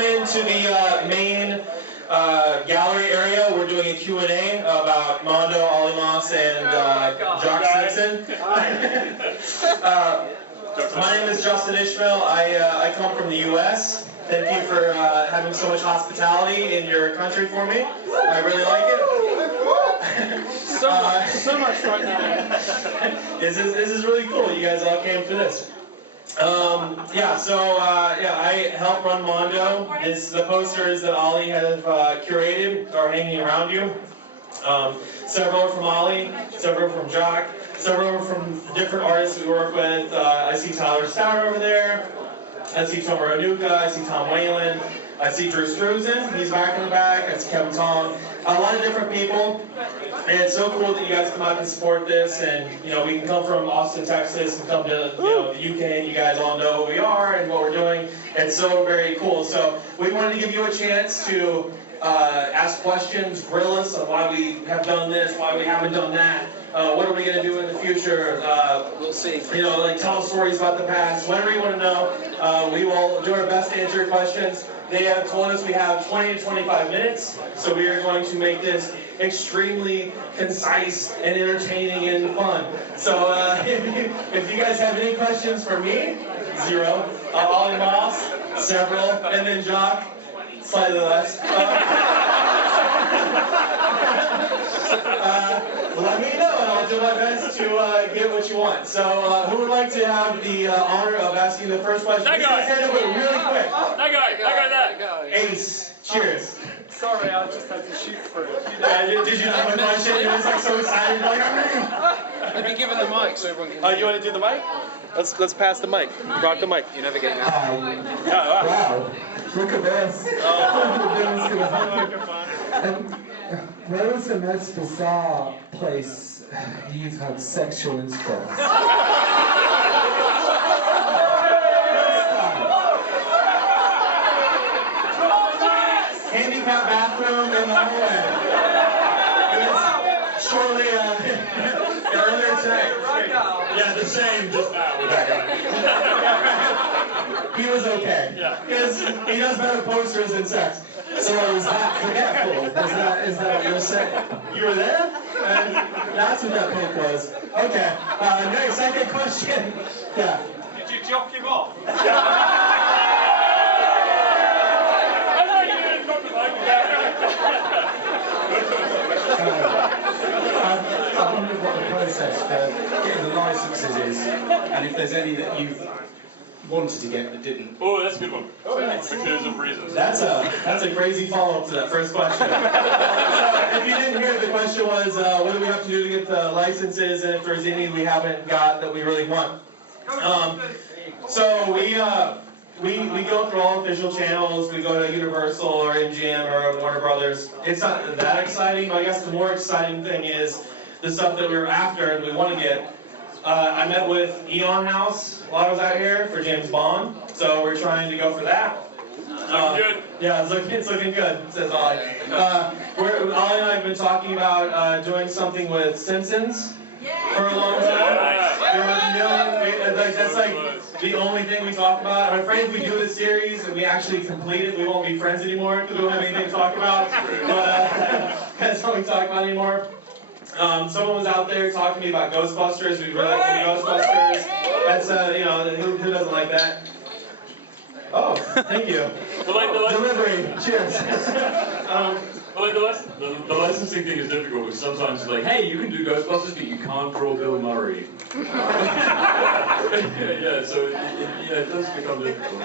come into the main gallery area. We're doing a Q&A about Mondo, Olly and Jock. My name is Ishael. I come from the U.S. Thank you for having so much hospitality in your country for me. I really like it. So much right now. This is really cool. You guys all came for this. I help run Mondo. The posters that Olly has curated are hanging around you. Several are from Olly, several from Jock, several are from different artists we work with. I see Tyler Stauder over there. I see Tomer Onuka. I see Tom Whalen. I see Drew Struzan. He's back in the back. I see Kevin Tong. A lot of different people. And it's so cool that you guys come out and support this. And we can come from Austin, Texas, and come to the UK, and you guys all know who we are and what we're doing. It's so very cool. So we wanted to give you a chance to ask questions, grill us on why we have done this, why we haven't done that. What are we going to do in the future? We'll see. Tell stories about the past. Whatever you want to know, we will do our best to answer your questions. They have told us we have 20 to 25 minutes, so we are going to make this extremely concise and entertaining and fun. So if you guys have any questions for me, 0. Olly Moss, several, and then Jock, slightly less. Let me know, and I'll do my best to get what you want. So, who would like to have the honor of asking the first question? That guy! Stand up really quick. That guy! Ace, cheers. Sorry, I just had to shoot through it. Did you know my question? You were so excited, like, I'd be given the mic so everyone can. You want to do the mic? Let's pass the mic. Rock the mic. You're never getting that. Wow. Look at this. Where was the most bizarre place you've had sexual intercourse? Handicap bathroom in the hallway. It was shortly earlier tonight. Yeah, the same just now with that guy. He was okay. Yeah. Because he does better posters than sex. So I was that forgetful. Is that what you're saying? You were there? And that's what that pic was. Okay. Next, second question. Yeah. Did you jock him off? I wonder what the process for getting the licenses is, and if there's any that you've wanted to get that didn't. Oh, that's a good one. Because of reasons. That's a crazy follow-up to that first question. So if you didn't hear, the question was, what do we have to do to get the licenses, and if there's any we haven't got that we really want. So we go through all official channels. We go to Universal or MGM or Warner Brothers. It's not that exciting, but I guess the more exciting thing is the stuff that we were after and we want to get. I met with Eon House while I was out here for James Bond, so we're trying to go for that. Looking good. Yeah, it's looking good, says Olly. Olly and I have been talking about doing something with Simpsons for a long time. That's like the only thing we talk about. I'm afraid if we do the series and we actually complete it, we won't be friends anymore because we won't have anything to talk about. But that's what we talk about anymore. Someone was out there talking to me about Ghostbusters. We really like the Ghostbusters. That's who doesn't like that? Oh, thank you. Delivery. Cheers. The licensing thing is difficult because sometimes it's like, hey, you can do Ghostbusters, but you can't draw Bill Murray. So it does become difficult.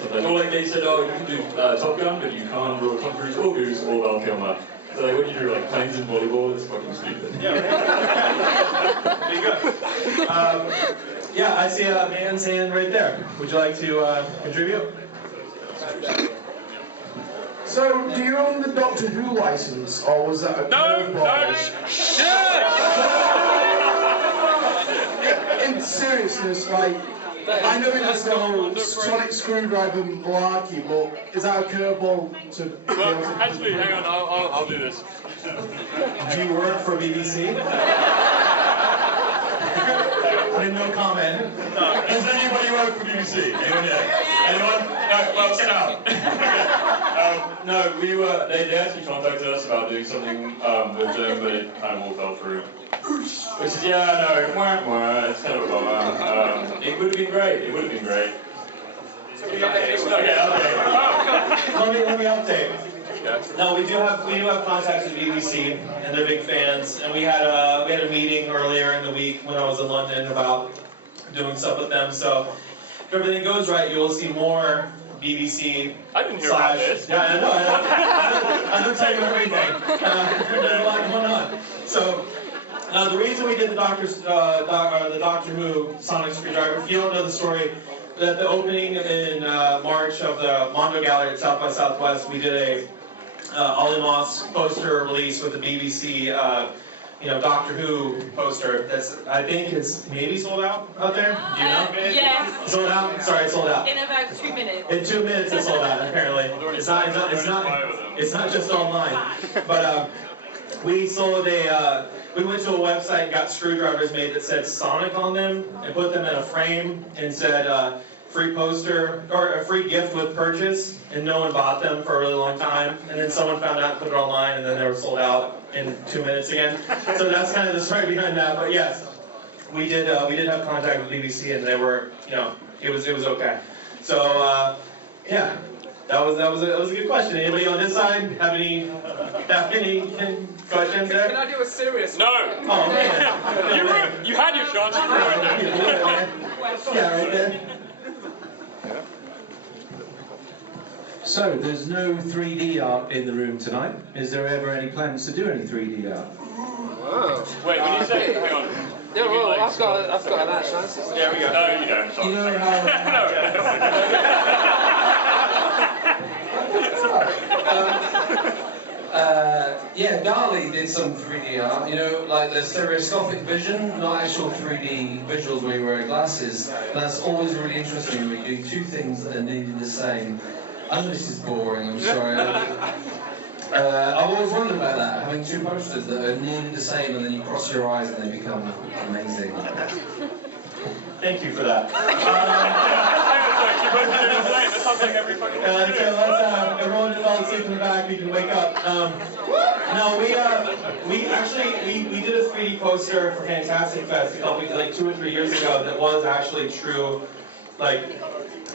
Sometimes. Or like they said, oh, you can do Top Gun, but you can't draw Tom Cruise or Goose or Val Kilmer. So like when you do like planes and volleyball, it's fucking stupid. Yeah. There you go. I see a man's hand right there. Would you like to contribute? So, do you own the Doctor Who license, or was that a curveball? In seriousness, like, I know it was the whole sonic screwdriver malarkey, but is that a curveball to be able to... Actually, hang on, I'll do this. Do you work for BBC? No comment. Does anybody work for BBC? Anyone here? Anyone? No, well, sit down. No, we were. They actually contacted us about doing something with them, but it kind of all fell through. Which is, yeah, no, it's kind of a bummer. It would have been great. It would have been great. Okay. Let me update. No, we do have contacts with BBC, and they're big fans. And we had a meeting earlier in the week when I was in London about doing stuff with them. So if everything goes right, you'll see more BBC. I didn't hear about this. Yeah, I know. I'm not telling you everything. There's a lot going on. So the reason we did the Doctor Who Sonic Screwdriver, if you don't know the story, at the opening in March of the Mondo Gallery at South by Southwest, we did a Olly poster release with the BBC, Doctor Who poster. That's, I think, is maybe sold out there. Do you know? Yes. Sold out. Sorry, sold out. In about 2 minutes. In 2 minutes, it's sold out. Apparently, it's not just online. But we sold a. We went to a website and got screwdrivers made that said Sonic on them, and put them in a frame and said free poster or a free gift with purchase, and no one bought them for a really long time. And then someone found out and put it online, and then they were sold out in 2 minutes again. So that's kind of the story behind that. But yes, we did have contact with BBC, and they were, it was okay. So yeah, that was a good question. Anybody on this side have any questions there? Can I do a serious one? No. Oh man, You had your chance. yeah, right there. So, there's no 3D art in the room tonight. Is there ever any plans to do any 3D art? Whoa. Wait, when you say, hang on. Yeah, well, I've got an actual answer. There we go. No, you don't. Sorry. You know Yeah, Dali did some 3D art, like the stereoscopic vision, not actual 3D visuals where you wear glasses. That's always really interesting when you do two things that are nearly the same. I know this is boring, I'm sorry. I've always wondered about that, having two posters that are nearly the same and then you cross your eyes and they become amazing. Thank you for that. That sounds like every fucking Let's everyone who fell asleep in the back, you can wake up. No, we did a 3D poster for Fantastic Fest a couple, like 2 or 3 years ago that was actually true, like.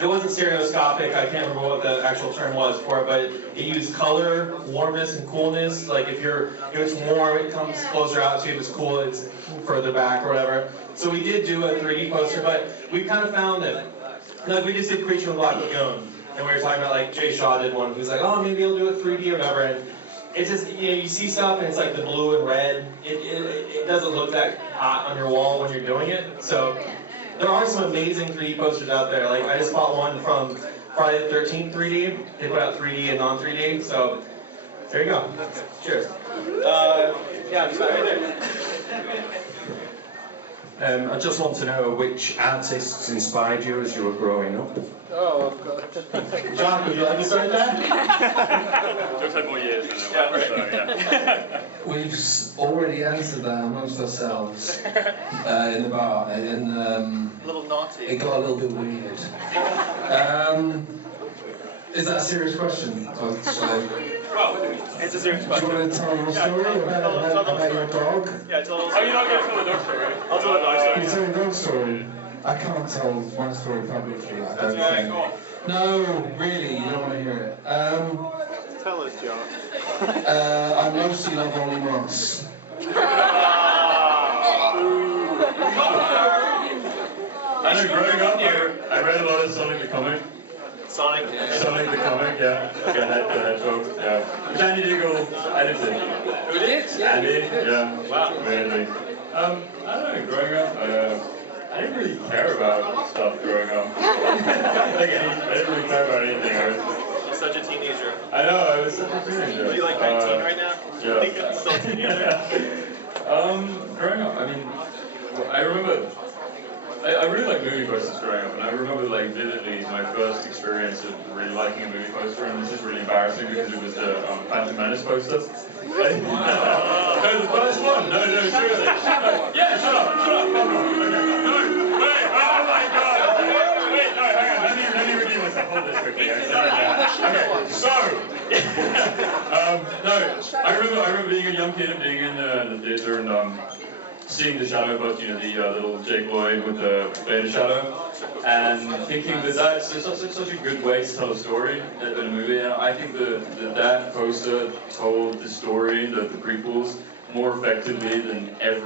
It wasn't stereoscopic, I can't remember what the actual term was for it, but it used color, warmness, and coolness. Like if it's warm, it comes closer out to you. If it's cool, it's further back or whatever. So we did do a 3D poster, but we kind of found that, like we just did Creature in Black Lagoon, and we were talking about like Jay Shaw did one. He was like, oh, maybe I'll do it 3D or whatever. And it's just, you see stuff and it's like the blue and red. It doesn't look that hot on your wall when you're doing it. So. There are some amazing 3D posters out there. Like I just bought one from Friday the 13th 3D. They put out 3D and non-3D. So there you go. Cheers. Yeah, just right there. I just want to know which artists inspired you as you were growing up. Oh, I've got Jock, would you like to start that? Jock's had more years than yeah. We've already answered that amongst ourselves in the bar, and a little naughty. it got a little bit weird. Is that a serious question? It's a serious Do question. you want to tell your story about your dog? Yeah, tell us. Oh, you're not going to tell the dog story? I'll tell the dog story. You tell your dog story? I can't tell my story publicly. I don't think. Go on. No, really, you don't want to hear it. Tell us, Jock. I mostly love Olly Moss. I know growing up, I read a lot of Sonic the Comic. Sonic. Sonic the Comic, yeah. Go ahead, folks. Yeah. Danny Diggle edited. Who did? Andy, yeah. Wow. Weirdly. I don't know, growing up, I didn't really care about stuff growing up. I didn't really care about anything. You're such a teenager. I know, I was such a teenager. Are you like 19 right now? Yeah. I think I'm still a teenager. Growing up, I mean, I remember, I really like movie posters growing up, and I remember like vividly my first experience of really liking a movie poster, and this is really embarrassing because it was the Phantom Menace poster. No, the first one! No, seriously. Yeah, shut up! Okay. No, wait, oh my god! Wait, no, hang on, let me redeem myself. Hold this quickly. Okay, so, No, I remember being a young kid and being in the theatre and seeing the shadow bot, you know, the little Jake Lloyd with the beta shadow, and thinking that that's such a good way to tell a story in a movie. And I think that poster told the story, the prequels, more effectively than every